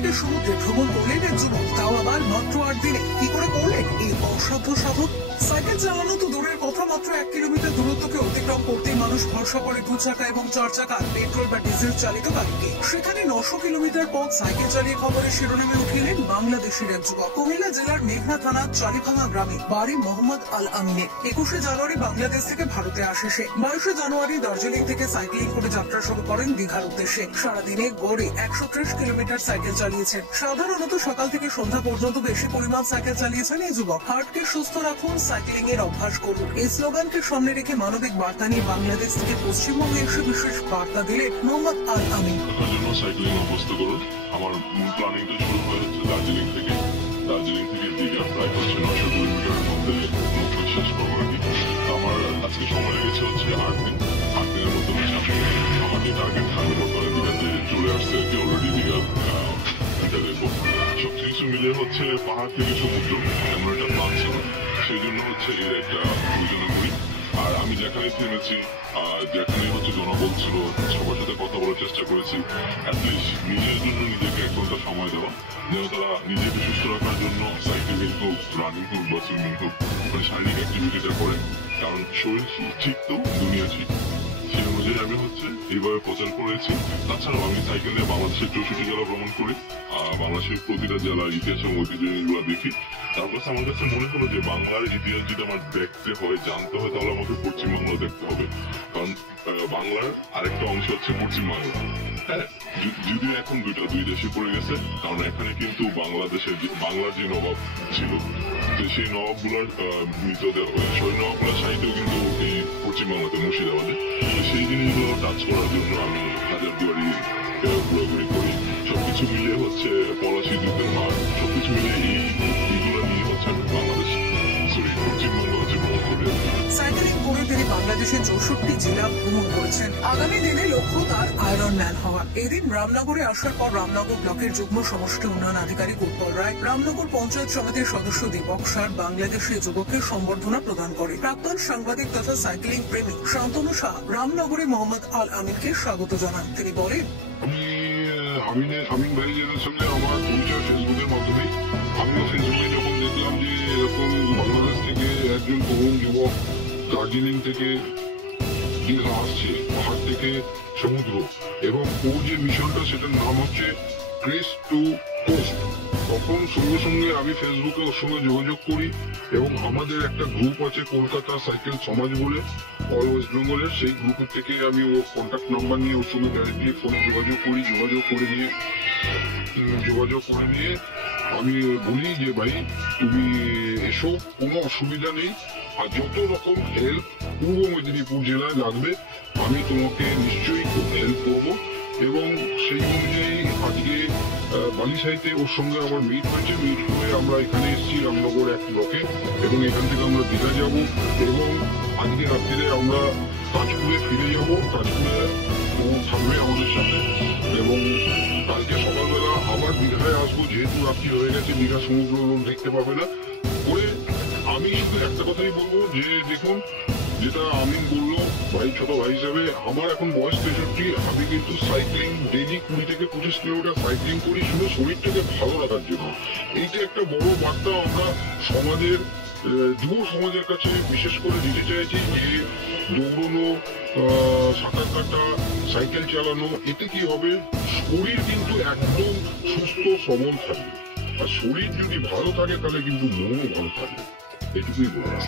থেকে সমুদ্রে ভ্রমণ করলেন এক যুবক, তাও আবার মাত্র 8 দিনে। কি করে করলেন এই অসাধ্য সাধন? সাইকেল চালানো তো দূরের কথা, মাত্র 1 কিলোমিটার দূরত্বকে অতিক্রম করতেই মানুষ ভরসা করে 2 চাকা এবং 4 চাকা পেট্রোল বা ডিজেল চালিত গাড়িকে। সেখানে 900 কিলোমিটার পথ সাইকেল চালিয়ে খবরের শিরোনামে উঠিলেন বাংলাদেশের এক যুবক। কুমিল্লা জেলার মেঘনা থানার চালিভাঙা গ্রামে বাড়ি মোহাম্মদ আল আমিনের। 21শে জানুয়ারি বাংলাদেশ থেকে ভারতে আসে সে। 22শে জানুয়ারি দার্জিলিং থেকে সাইক্লিং করে যাত্রা শুরু করেন দীঘার উদ্দেশ্যে। সারাদিনে গড়ে 130 কিলোমিটার সাইকেল চালিয়েছেন। সাধারণত সকাল থেকে সন্ধ্যা পর্যন্ত বেশি পরিমাণ সাইকেল চালিয়েছেন এই যুবক। হার্টকে সুস্থ রাখুন, সাইক্লিং এর অভ্যাস করুন, এই স্লোগানকে সামনে রেখে মানবিক বার্তা নিয়ে বাংলাদেশ থেকে পশ্চিমবঙ্গে এসে বিশেষ বার্তা দিলে মোহাম্মদ আল আমিন। সাইক্লিং অভ্যস্ত করুন। আমার প্ল্যানিংটা শুরু হয়েছে দার্জিলিং থেকে দীঘা, প্রায় 900 কিলোমিটারের মধ্যে শেষ করবো আর কি। আমার আজকে সময় লেগেছে হচ্ছে 8 দিনের মতো আমার যে টার্গেট থাকবে বর্তমানে দীঘাতে চলে আসছে আর কি। অলরেডি দীঘা দেখবো। সবকিছু মিলে হচ্ছে পাহাড় থেকে সমুদ্র এমন একটা প্ল্যান ছিল, সেই জন্য হচ্ছে এর একটা প্রয়োজনে করি। আর আমি যেখানে থেমেছি, যেখানে হচ্ছে জনবল ছিল, সবার সাথে কথা বলার চেষ্টা করেছি। অ্যাটলিস্ট নিজের জন্য নিজেকে 1 ঘন্টা সময় দেওয়া, যেন তারা নিজেকে সুস্থ রাখার জন্য সাইক্লিং হোক, রানিং হোক বা সুইমিং হোক, মানে শারীরিক অ্যাক্টিভিটিটা করে। কারণ শরীর ঠিক তো দুনিয়া ঠিক, সেই অনুযায়ী আমি হচ্ছে এইভাবে প্রচার করেছি। তাছাড়াও আমি সাইকেল নিয়ে বাংলাদেশের 64 জেলা ভ্রমণ করি। বাংলাদেশের প্রতিটা জেলার ইতিহাস এবং ঐতিহ্যগুলো দেখি। তার কাছে আমার কাছে মনে হলো যে বাংলার ইতিহাস যদি আমার দেখতে হয়, জানতে হয়, তাহলে আমাকে পশ্চিমবাংলা দেখতে হবে। কারণ বাংলার আরেকটা অংশ হচ্ছে পশ্চিমবাংলা। হ্যাঁ, যদিও এখন দুই দেশে পড়ে গেছে, কারণ এখানে কিন্তু বাংলার যে নবাব ছিল, সেই নবাবগুলার মৃতদেহ, সেই নবাবগুলার সাহিত্যও কিন্তু এই পশ্চিমবাংলাতে, মুর্শিদাবাদে। সেই জিনিসগুলো টাচ করার জন্য আমি হাজারদুয়ারি ঘোরাঘুরি করি। সবকিছু মিলে হচ্ছে পলাশী যুদ্ধের মাঠ, সবকিছু মিলে এইগুলো নিয়ে হচ্ছে বাংলাদেশ পশ্চিমবঙ্গ হচ্ছে ভ্রমণ করে। সাইকেলিং করে তিনি বাংলাদেশের 64 জেলা ভ্রমণ করেছেন। আগামী দিনে লক্ষ্য তার আয়রন ম্যান হওয়া। এদিন রামনগরে আসার পর রামনগর ব্লকের যুগ্ম সমষ্টি উন্নয়ন আধিকারিক উৎপল রায়, রামনগর পঞ্চায়েত সমিতির সদস্য দীপক সার বাংলাদেশের যুবককে সম্বর্ধনা প্রদান করে। প্রাক্তন সাংবাদিক তথা সাইক্লিং প্রেমিক শান্তনু শাহ রামনগরে মোহাম্মদ আল আমিনকে স্বাগত জানান। তিনি বলেন, আমিন ভাইয়ের সঙ্গে আমার পরিচয় ফেসবুকের মাধ্যমে। আমিও ফেসবুকে যখন দেখলাম যে এরকম বাংলাদেশ থেকে একজন তরুণ যুবক দার্জিলিং থেকে দীঘা আসছে, পাহাড় থেকে সমুদ্র, এবং ওর যে মিশনটা সেটার নাম হচ্ছে ক্রেস্ট টু কোস্ট, তখন সঙ্গে সঙ্গে আমি ফেসবুকে ওর সঙ্গে যোগাযোগ করি। এবং আমাদের একটা গ্রুপ আছে কলকাতা সাইকেল সমাজ বলে, অল ওয়েস্ট বেঙ্গলের, সেই গ্রুপের থেকে আমি ওর কন্ট্যাক্ট নাম্বার নিয়ে ওর সঙ্গে ডাইরেক্টলি ফোনে যোগাযোগ করে নিয়ে আমি বলি যে ভাই তুমি এসো, কোনো অসুবিধা নেই, আর যত রকম হেল্প পূর্ব মেদিনীপুর জেলায় লাগবে আমি তোমাকে নিশ্চয়ই খুব হেল্প করবো। এবং সেই অনুযায়ী আজকে বালিসাইতে ওর সঙ্গে আমার মিট হয়েছে। মিট হয়ে আমরা এখানে এসেছি রামনগর 1 ব্লকে, এবং এখান থেকে আমরা দীঘা যাব, এবং আজকে রাত্রিরে আমরা তাজপুরে ফিরে যাব। তাজপুরে ও থাকবে আমাদের সাথে, এবং কালকে সকালবেলা আবার দীঘায় আসবো, যেহেতু রাত্রি হয়ে গেছে, দীঘা সমুদ্র দেখতে পাবে না করে। আমি শুধু একটা কথাই বলবো যে দেখুন, যেটা আমিন বললো ভাই, ছোট ভাই হিসাবে আমার এখন বয়স 63, আমি কিন্তু সাইক্লিং ডেইলি 20 থেকে 25 কিলোমিটার সাইক্লিং করি শুধু শরীরটাকে ভালো রাখার জন্য। এইটা একটা বড় বার্তা আমরা সমাজের, যুব সমাজের কাছে বিশেষ করে দিতে চাইছি যে দৌড়ানো, সাঁতার কাটা, সাইকেল চালানো, এতে কি হবে, শরীর কিন্তু একদম সুস্থ সবল থাকবে। আর শরীর যদি ভালো থাকে তাহলে কিন্তু মনও ভালো থাকবে। এটুকুই বললাম।